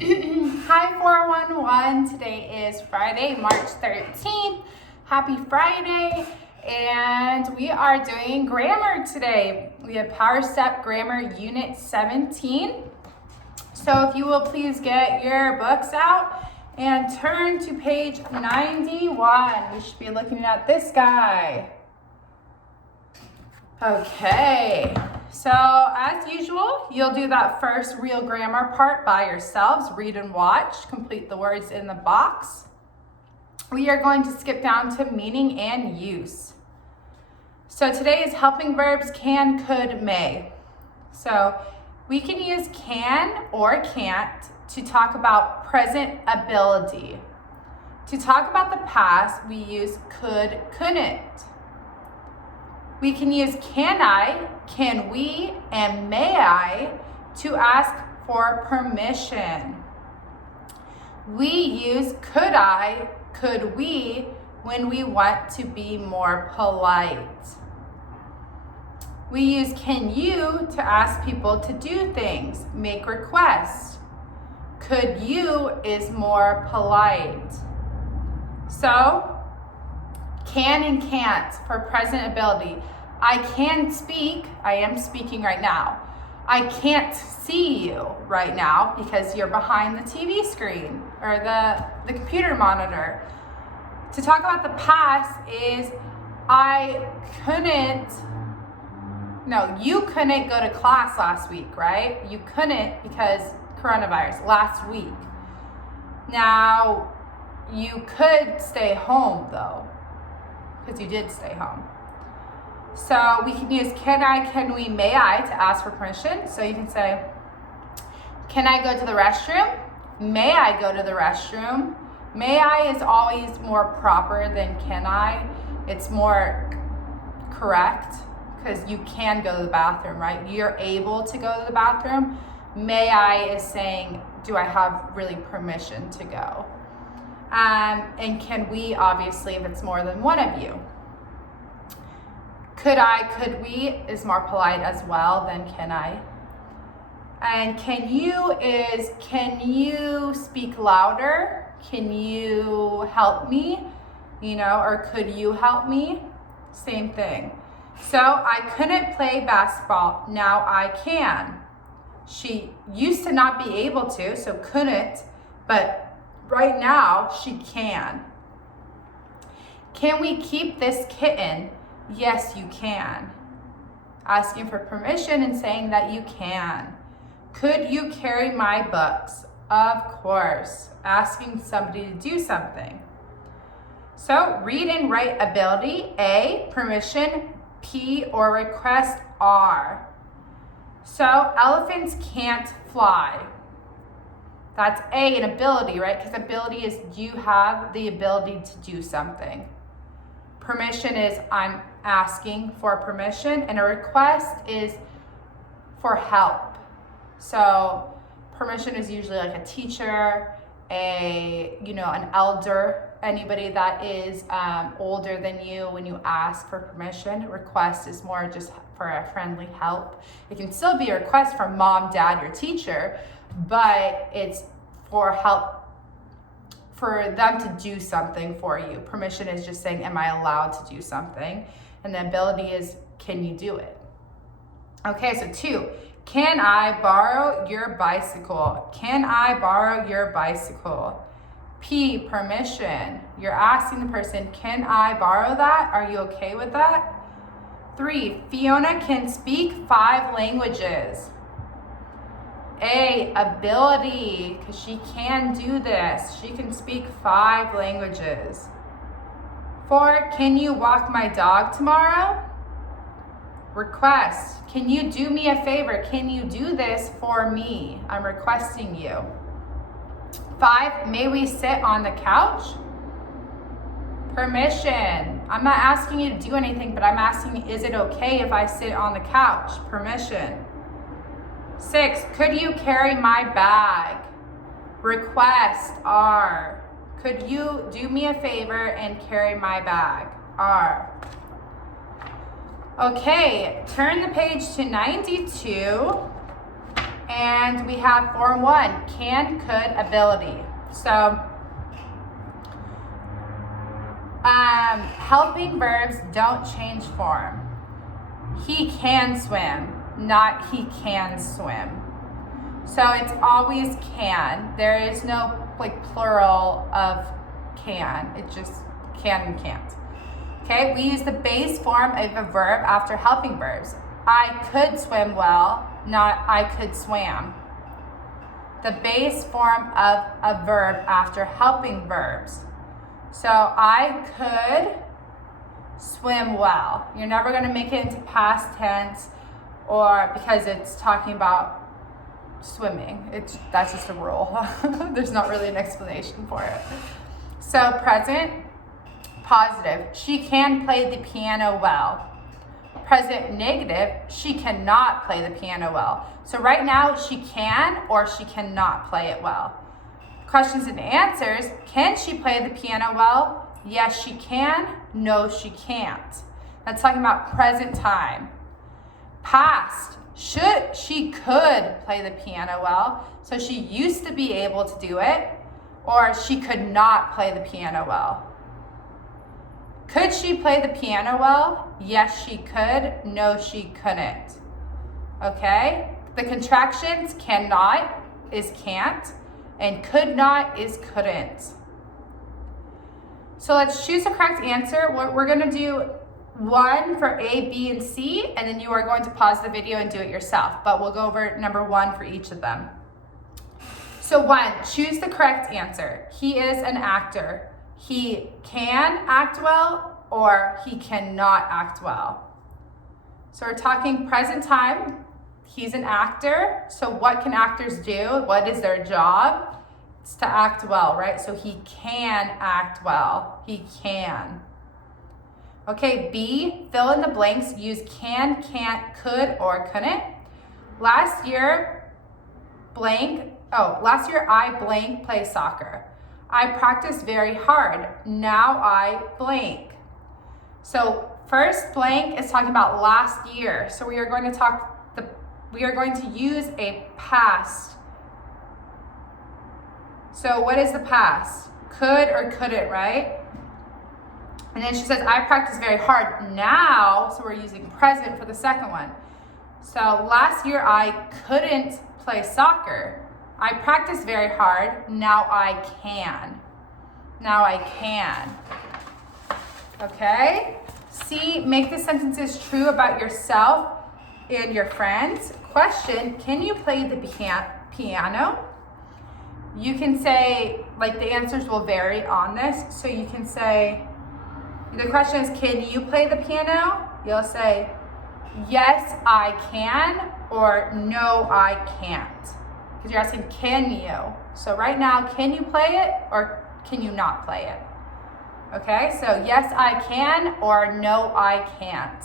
Hi 411, today is Friday, March 13th. Happy Friday, and we are doing grammar today. We have Power Step Grammar Unit 17. So if you will please get your books out and turn to page 91. We should be looking at this guy. Okay, so as usual, you'll do that first real grammar part by yourselves. Read and watch, complete the words in the box. We are going to skip down to meaning and use. So today is helping verbs can, could, may. So we can use can or can't to talk about present ability. To talk about the past, we use could, couldn't. We can use can I, can we, and may I to ask for permission. We use could I, could we when we want to be more polite. We use can you to ask people to do things, make requests. Could you is more polite. So, can and can't for present ability. I can speak, I am speaking right now. I can't see you right now because you're behind the TV screen or the computer monitor. To talk about the past is you couldn't go to class last week, right? You couldn't because coronavirus last week. Now, you could stay home though, because you did stay home. So we can use can I, can we, may I to ask for permission. So you can say, can I go to the restroom? May I go to the restroom? May I is always more proper than can I. It's more correct because you can go to the bathroom, right? You're able to go to the bathroom. May I is saying, do I have really permission to go? And can we, obviously, if it's more than one of you. Could I, could we is more polite as well than can I. And can you is, can you speak louder? Can you help me? Or could you help me? Same thing. So I couldn't play basketball, now I can. She used to not be able to, so couldn't, but right now she can. Can we keep this kitten? Yes, you can. Asking for permission and saying that you can. Could you carry my books? Of course. Asking somebody to do something. So read and write ability, A, permission, P, or request, R. So elephants can't fly. That's A, an ability, right? Because ability is you have the ability to do something. Permission is I'm asking for permission, and a request is for help. So permission is usually like a teacher, an elder, anybody that is older than you when you ask for permission. Request is more just for a friendly help. It can still be a request from mom, dad, your teacher, but it's for help, for them to do something for you. Permission is just saying, am I allowed to do something? And the ability is, can you do it? Okay, so 2, can I borrow your bicycle? Can I borrow your bicycle? P, permission. You're asking the person, can I borrow that? Are you okay with that? 3, Fiona can speak 5 languages. A, ability, because she can do this. She can speak 5 languages. 4, can you walk my dog tomorrow? Request, can you do me a favor? Can you do this for me? I'm requesting you. 5, may we sit on the couch? Permission. I'm not asking you to do anything, but I'm asking, is it okay if I sit on the couch? Permission. 6, could you carry my bag? Request, R. Could you do me a favor and carry my bag? R. Okay, turn the page to 92 And we have form 1, can, could, ability. So helping verbs don't change form. He can swim, not he can swim. So it's always can. There is no like plural of can. It's just can and can't. Okay, we use the base form of a verb after helping verbs. I could swim well, not I could swam. The base form of a verb after helping verbs. So I could swim well. You're never going to make it into past tense or because it's talking about swimming. That's just a rule. There's not really an explanation for it. So present, positive. She can play the piano well. Present negative, she cannot play the piano well. So right now she can or she cannot play it well. Questions and answers, can she play the piano well? Yes, she can. No, she can't. That's talking about present time. Past, she could play the piano well. So she used to be able to do it, or she could not play the piano well. Could she play the piano well? Yes, she could. No, she couldn't. Okay? The contractions cannot is can't, and could not is couldn't. So let's choose the correct answer. We're going to do one for A, B, and C, and then you are going to pause the video and do it yourself. But we'll go over number 1 for each of them. So 1, choose the correct answer. He is an actor. He can act well or he cannot act well. So we're talking present time. He's an actor. So what can actors do? What is their job? It's to act well, right? So he can act well. He can. Okay, B, fill in the blanks. Use can, can't, could, or couldn't. Last year I blank play soccer. I practiced very hard. Now I blank. So first blank is talking about last year. So we are going to use a past. So what is the past? Could or couldn't, right? And then she says, I practiced very hard. Now, so we're using present for the second one. So last year I couldn't play soccer. I practiced very hard. Now I can. Now I can. Okay? C, make the sentences true about yourself and your friends. Question, can you play the piano? You can say, like the answers will vary on this. So you can say, the question is, can you play the piano? You'll say, yes, I can, or no, I can't. Because you're asking, can you? So right now, can you play it, or can you not play it? Okay, so yes, I can, or no, I can't.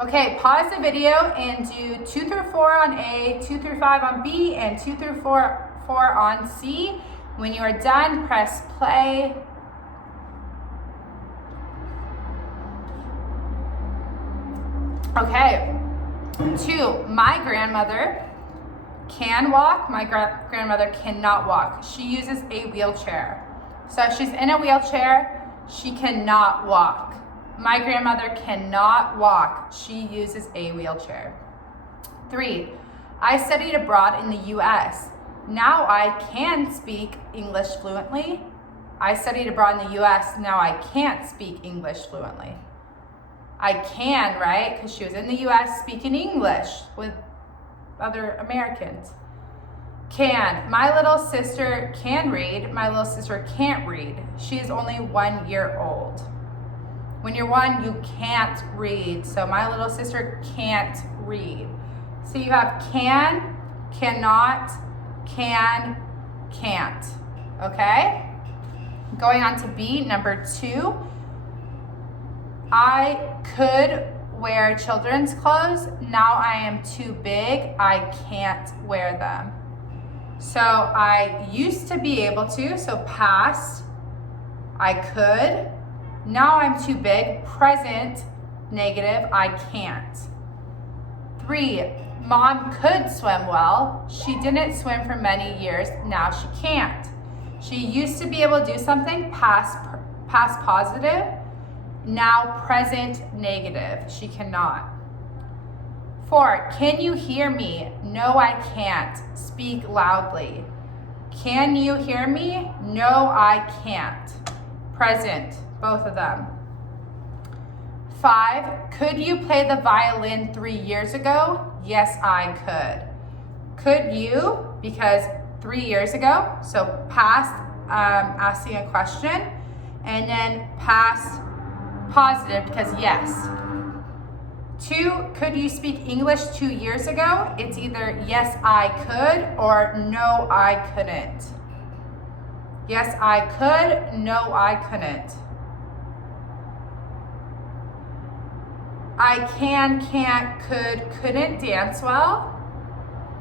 Okay, pause the video and do 2 through 4 on A, 2 through 5 on B, and 2 through 4 on C. When you are done, press play. Okay, 2, my grandmother can walk, my grandmother cannot walk. She uses a wheelchair. So if she's in a wheelchair, she cannot walk. My grandmother cannot walk. She uses a wheelchair. 3, I studied abroad in the US. Now I can speak English fluently. I studied abroad in the US. Now I can't speak English fluently. I can, right? Because she was in the US speaking English with other Americans. Can. My little sister can read. My little sister can't read. She is only 1 year old. When you're 1, you can't read. So my little sister can't read. So you have can, cannot, can, can't. Okay? Going on to B, number 2. I could wear children's clothes. Now I am too big. I can't wear them. So I used to be able to, so past, I could. Now I'm too big. Present, negative, I can't. 3, Mom could swim well. She didn't swim for many years. Now she can't. She used to be able to do something, past positive. Now present negative. She cannot. 4, can you hear me? No, I can't. Speak loudly. Can you hear me? No, I can't. Present, both of them. 5, could you play the violin 3 years ago? Yes, I could. Could you? Because 3 years ago. So past, asking a question. And then past positive, because yes. 2, could you speak English 2 years ago? It's either yes, I could, or no, I couldn't. Yes, I could, no, I couldn't. I can, can't, could, couldn't dance well.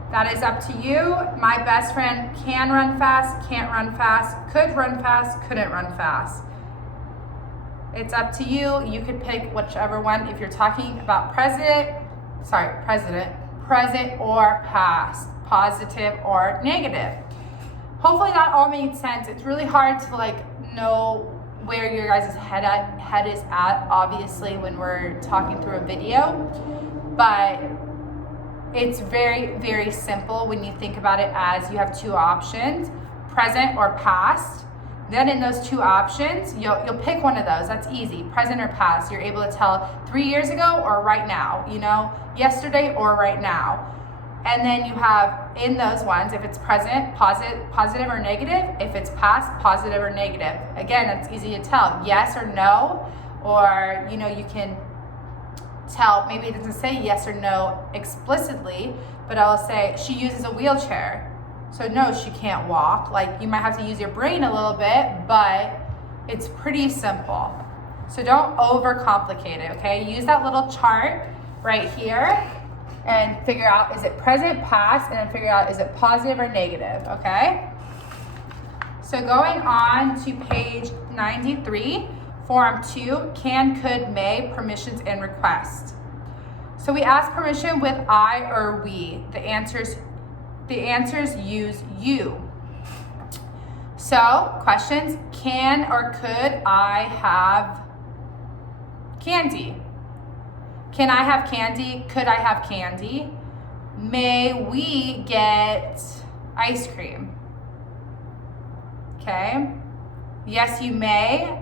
That is up to you. My best friend can run fast, can't run fast, could run fast, couldn't run fast. It's up to you. You could pick whichever one. If you're talking about present or past, positive or negative. Hopefully that all made sense. It's really hard to know where your guys' head is at, obviously, when we're talking through a video, but it's very, very simple when you think about it as you have 2 options, present or past. Then in those 2 options, you'll pick one of those. That's easy, present or past. You're able to tell 3 years ago or right now, yesterday or right now. And then you have in those ones, if it's present, positive or negative. If it's past, positive or negative. Again, that's easy to tell, yes or no, or you can tell, maybe it doesn't say yes or no explicitly, but I'll say she uses a wheelchair. So no, she can't walk. You might have to use your brain a little bit, but it's pretty simple. So don't overcomplicate it, okay? Use that little chart right here and figure out, is it present, past, and then figure out, is it positive or negative, okay? So going on to page 93, form 2, can, could, may, permissions and requests. So we ask permission with I or we. The answers use you. So questions, can or could I have candy? Can I have candy? Could I have candy? May we get ice cream? Okay. Yes, you may.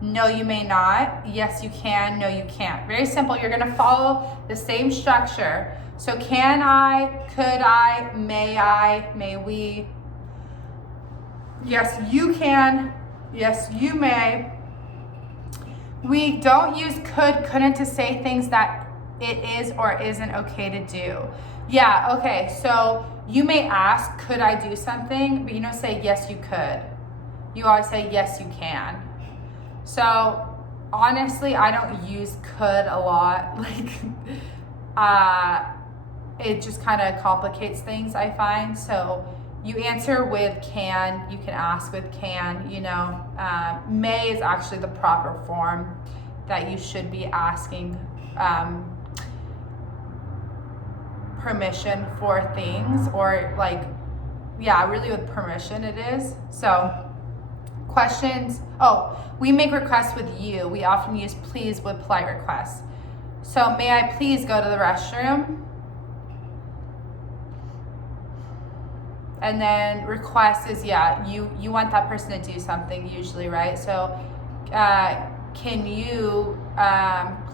No, you may not. Yes, you can. No, you can't. Very simple. You're going to follow the same structure. So can I, could I, may we? Yes, you can. Yes, you may. We don't use could, couldn't to say things that it is or isn't okay to do. Yeah, okay, so you may ask, could I do something? But you don't say, yes, you could. You always say, yes, you can. So honestly, I don't use could a lot. It just kind of complicates things, I find. So you answer with can, you can ask with can, may is actually the proper form that you should be asking permission for things, or really with permission it is. So questions, we make requests with you. We often use please with polite requests. So may I please go to the restroom? And then request is, you want that person to do something usually, right? So can you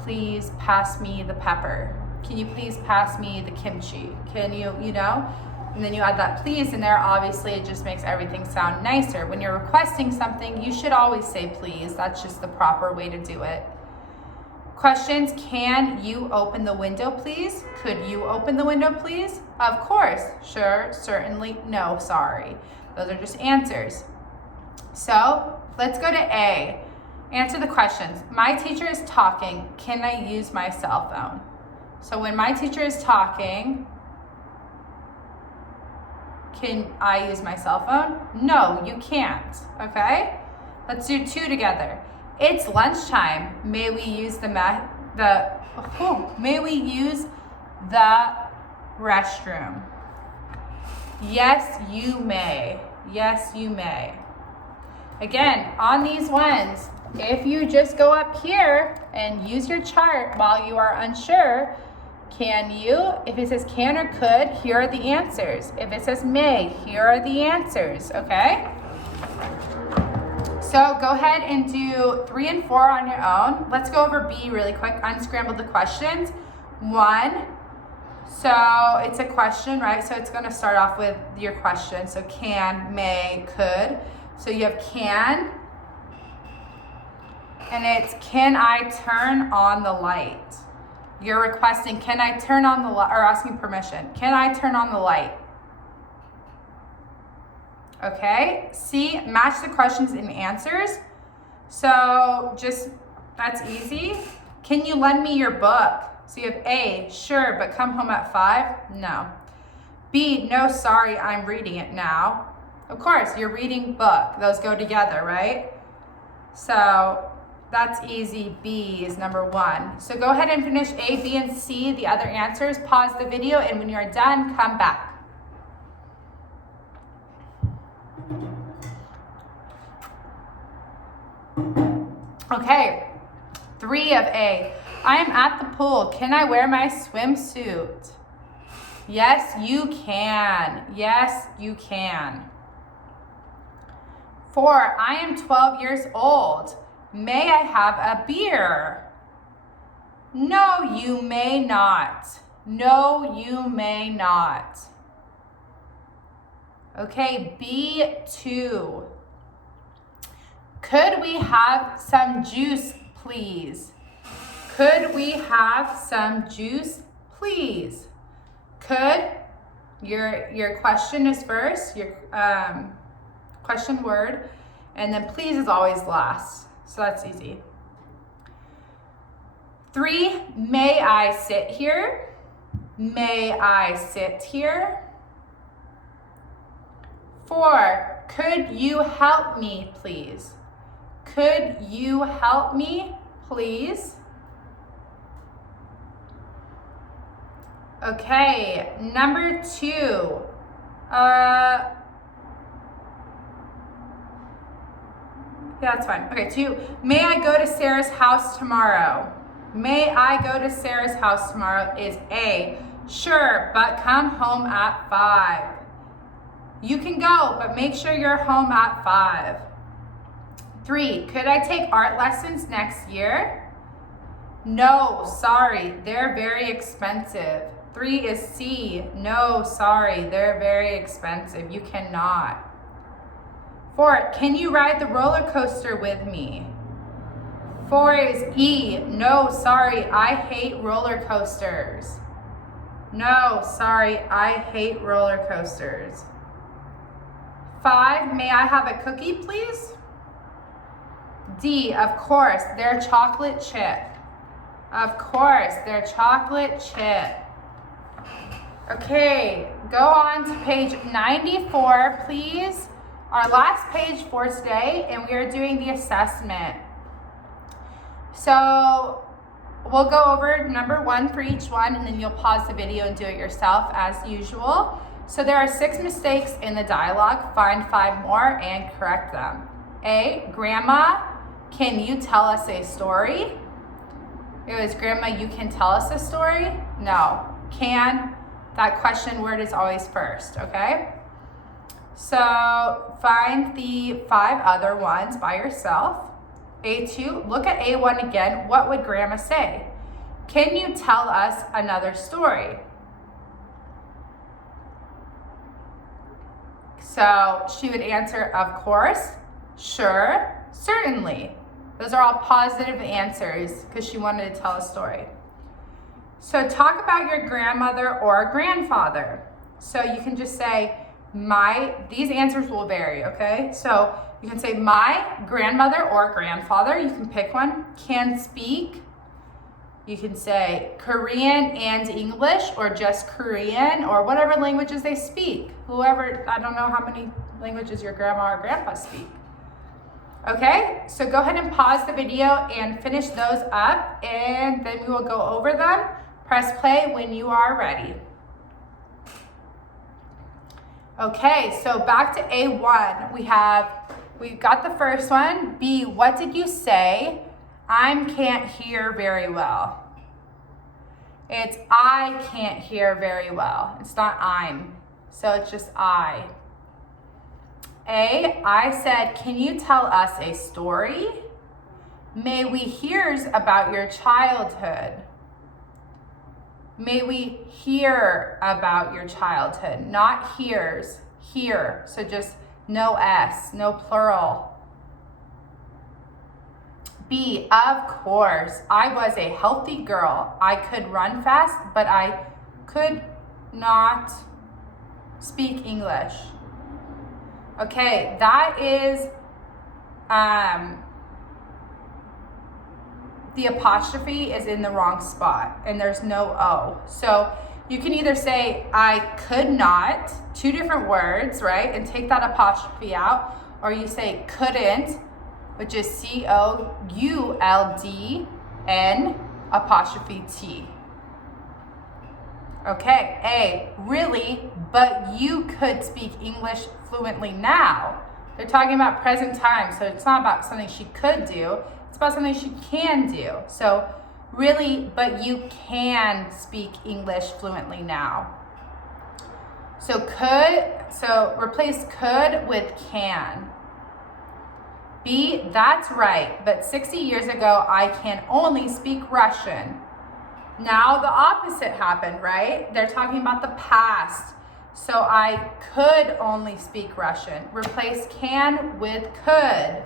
please pass me the pepper? Can you please pass me the kimchi? Can you, and then you add that please in there. Obviously, it just makes everything sound nicer. When you're requesting something, you should always say please. That's just the proper way to do it. Questions, can you open the window, please? Could you open the window, please? Of course, sure, certainly, no, sorry. Those are just answers. So let's go to A. Answer the questions. My teacher is talking. Can I use my cell phone? So when my teacher is talking, can I use my cell phone? No, you can't, okay? Let's do 2 together. It's lunchtime. May we use the restroom. Yes, you may. Yes, you may. Again, on these ones, if you just go up here and use your chart while you are unsure, can you? If it says can or could, here are the answers. If it says may, here are the answers, okay? So go ahead and do 3 and 4 on your own. Let's go over B really quick. Unscramble the questions. 1, so it's a question, right? So it's gonna start off with your question. So can, may, could. So you have can, and it's can I turn on the light? You're requesting, can I turn on the light, or asking permission. Can I turn on the light? Okay, C, match the questions and answers. So just, that's easy. Can you lend me your book? So you have A, sure, but come home at 5? No. B, no, sorry, I'm reading it now. Of course, you're reading book. Those go together, right? So that's easy. B is number 1. So go ahead and finish A, B, and C, the other answers. Pause the video, and when you're done, come back. Okay, 3 of A. I am at the pool. Can I wear my swimsuit? Yes, you can. Yes, you can. 4, I am 12 years old. May I have a beer? No, you may not. No, you may not. Okay, B2. Could we have some juice, please? Could we have some juice, please? Could, your question is first, your question word, and then please is always last. So that's easy. 3, may I sit here? May I sit here? 4, could you help me, please? Could you help me, please? Okay, number 2. Yeah, that's fine. Okay, 2. May I go to Sarah's house tomorrow? May I go to Sarah's house tomorrow is A. Sure, but come home at 5. You can go, but make sure you're home at 5. 3, could I take art lessons next year? No, sorry, they're very expensive. 3 is C. No, sorry, they're very expensive. You cannot. 4, can you ride the roller coaster with me? 4 is E. No, sorry, I hate roller coasters. No, sorry, I hate roller coasters. 5, may I have a cookie, please? D, of course, they're chocolate chip. Of course, they're chocolate chip. Okay, go on to page 94, please. Our last page for today, and we are doing the assessment. So we'll go over number 1 for each one, and then you'll pause the video and do it yourself as usual. So there are 6 mistakes in the dialogue. Find 5 more and correct them. A, Grandma, can you tell us a story? It was Grandma, you can tell us a story? No. Can, that question word is always first, okay? So find the 5 other ones by yourself. A2, look at A1 again. What would Grandma say? Can you tell us another story? So she would answer, of course, sure, certainly. Those are all positive answers because she wanted to tell a story. So talk about your grandmother or grandfather. So you can just say, these answers will vary, okay? So you can say my grandmother or grandfather, you can pick one, can speak. You can say Korean and English, or just Korean, or whatever languages they speak. Whoever, I don't know how many languages your grandma or grandpa speak. Okay, so go ahead and pause the video and finish those up, and then we will go over them. Press play when you are ready. Okay, so back to A1. We've got the first one. B, what did you say? I can't hear very well. It's I can't hear very well. It's not I'm. So it's just I. A, I said, can you tell us a story? May we hears about your childhood. May we hear about your childhood, not hears, hear. So just no S, no plural. B, of course, I was a healthy girl. I could run fast, but I could not speak English. Okay, that is the apostrophe is in the wrong spot and there's no O. So you can either say I could not, two different words, right? And take that apostrophe out, or you say couldn't, which is COULDN apostrophe T. Okay, A, really, but you could speak English fluently now. They're talking about present time, so it's not about something she could do, it's about something she can do. So, really, but you can speak English fluently now. So replace could with can. B, that's right, but 60 years ago, I can only speak Russian. Now the opposite happened, right? They're talking about the past. So I could only speak Russian. Replace can with could.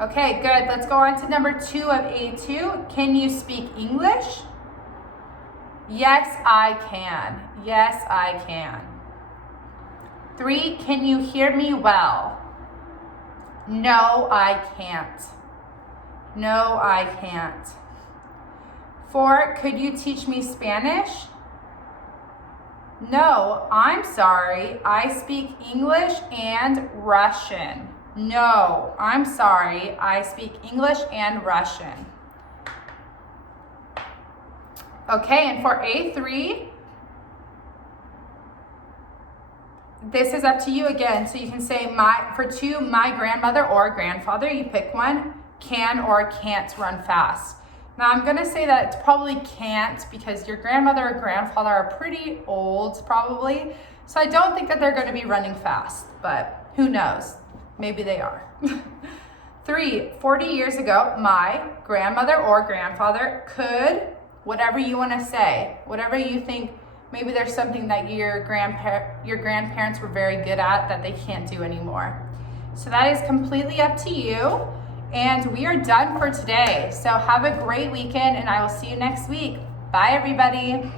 Okay, good. Let's go on to number 2 of A2. Can you speak English? Yes, I can. Yes, I can. 3, can you hear me well? No, I can't. No, I can't. 4, could you teach me Spanish? No, I'm sorry. I speak English and Russian. No, I'm sorry. I speak English and Russian. Okay, and for A3, this is up to you again. So you can say for 2, my grandmother or grandfather, you pick one, can or can't run fast. Now I'm gonna say that it's probably can't because your grandmother or grandfather are pretty old probably. So I don't think that they're gonna be running fast, but who knows? Maybe they are. 3, 40 years ago, my grandmother or grandfather could, whatever you wanna say, whatever you think, maybe there's something that your grandparents were very good at that they can't do anymore. So that is completely up to you. And we are done for today. So have a great weekend and I will see you next week. Bye everybody.